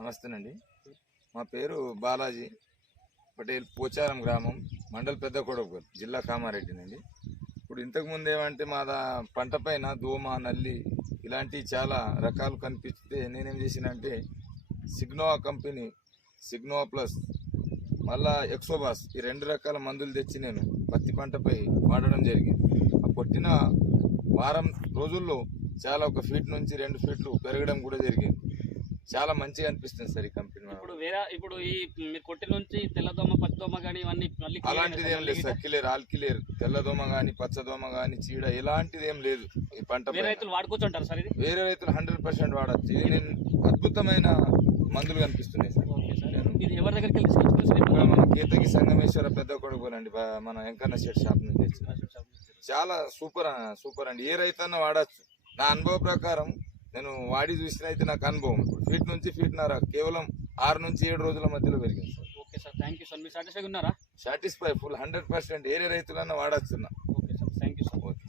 నమస్తేనండి. మా పేరు బాలాజీ పటేల్, పోచారం గ్రామం, మండల్ పెద్ద కొడవకల్, జిల్లా కామారెడ్డినండి. ఇప్పుడు ఇంతకుముందు ఏమంటే మా పంట పైన దోమ, నల్లి ఇలాంటివి చాలా రకాలు కనిపిస్తే నేనేం చేసినంటే సిగ్నోవా కంపెనీ, సిగ్నోవా ప్లస్, మళ్ళా ఎక్సోబాస్, ఈ 2 రకాల మందులు తెచ్చి నేను పత్తి పంటపై వాడడం జరిగింది. ఆ కొట్టిన వారం రోజుల్లో చాలా 1 ఫీట్ నుంచి 2 ఫీట్లు పెరగడం కూడా జరిగింది. చాలా మంచిగా అనిపిస్తుంది సార్ ఈ కంపెనీ. ఇప్పుడు ఈ మీరు కొట్టిన నుంచి తెల్లదోమ, పచ్చదోమ కానీ ఇవన్నీ అలాంటిది ఏం లేదు సార్. ఆల్కిలేర్, తెల్లదోమ కానీ, పచ్చదోమ కానీ, చీడ ఇలాంటిది ఏం లేదు. ఈ పంట రైతులు వాడుకోవచ్చు అంటారు సార్? ఇది వేరే రైతులు 100% వాడచ్చు. ఇది నేను అద్భుతమైన మందులు కనిపిస్తున్నాయి సార్. ఇది ఎవరి దగ్గరికి తీసుకొచ్చుకోవచ్చు? మన కేతకి సంగమేశ్వర పెద్ద కొడుకు అండి, మన వెంకన్న షెడ్ షాప్ నుంచి చాలా సూపర్ అండి. ఏ రైతన్నా వాడచ్చు. నా అనుభవ ప్రకారం నేను వాడి చూసిన అయితే నాకు అనుభవం ఫీట్ నుంచి ఫీట్న్నర కేవలం 6 నుంచి 7 రోజుల మధ్యలో పెరిగింది sir. Okay sir, thank you sir. మీరు సాటిస్ఫై ఉన్నారా? Satisfy, full 100%. ఏ రైతులన్నా వాడచ్చు. Okay sir, thank you sir. Okay.